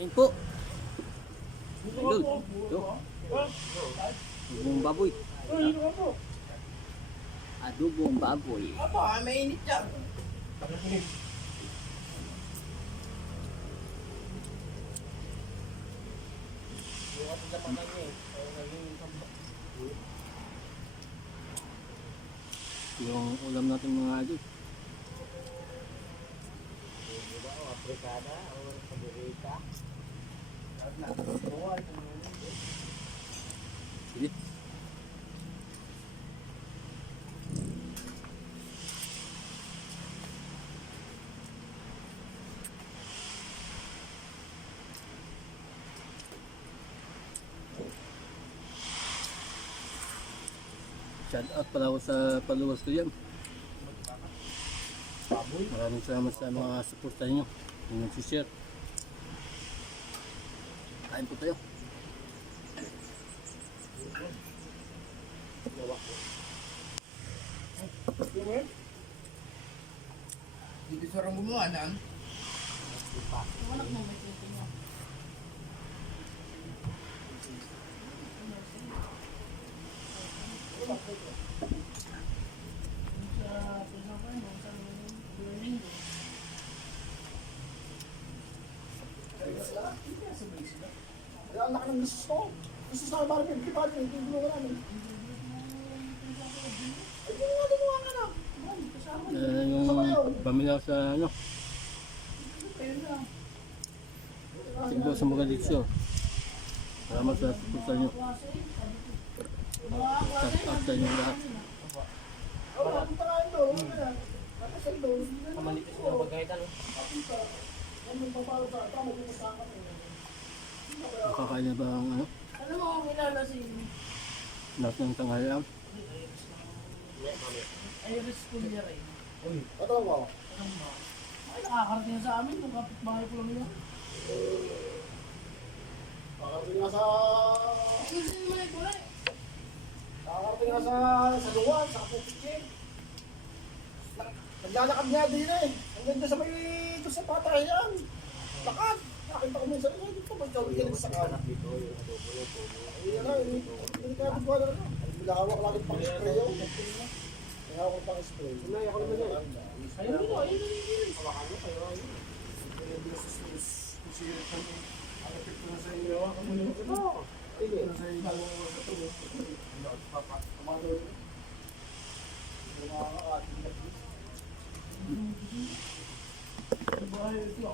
Ayun po. Ayun. Ito. Adobong baboy. Adobong baboy. Apa, mainit dyan. Yung ulam natin mga idol. Afrikada o Paborita. Sige. Shout out pala ako sa paluwas ko yan. Maraming salamat sa mga suporta ninyo. Yung nagsishare. Kain po tayo. Dito sa orang gumawa ng Kaya ang laki ng gusto. Gusto sa parang pinagkipan yung tinulungan namin. Ay, hindi nga lumuha ka na. Yung pamilaw sa ano. Tigdo sa mga dito. Salamat sa suporta nyo. Shout out sa inyo lahat. Wala, punta ka yun doon. Nakasal doon. Kamalitis na pagkaitan. Ano yung papalo sa tama dito sa akin. Makakain na ba ang ano? Ano mo kung kilala si Lahat ng tanghalian. Iris Kuya rin? Patawag ko. Ay, nakakarating na sa amin. Nung kapitbahay ko lang yun. Nakakarating nga sa... Gusto nyo man ito eh. Nakakarating nga sa luwan, sa Kapupitsin. Naglalakad nga din eh. Ang ganda sa may... Ito sa patayan. Lakad. Nakita ko minsan. Ay, dito ba? Ikaw ikinig sa kanan. Ayan na. Hindi kaya magwa na ano. Bilahawak lang pang spray yun. Kaya ako pang spray. Sinay ako naman yan. Ayun mo, ayun na yung Hawakan mo kayo. Ang epekto na sa inyo. Hawakan mo yung ito. Ito na sa inyo. Ito. Tumado yun. Ito na nakakating na ito. bahay ito.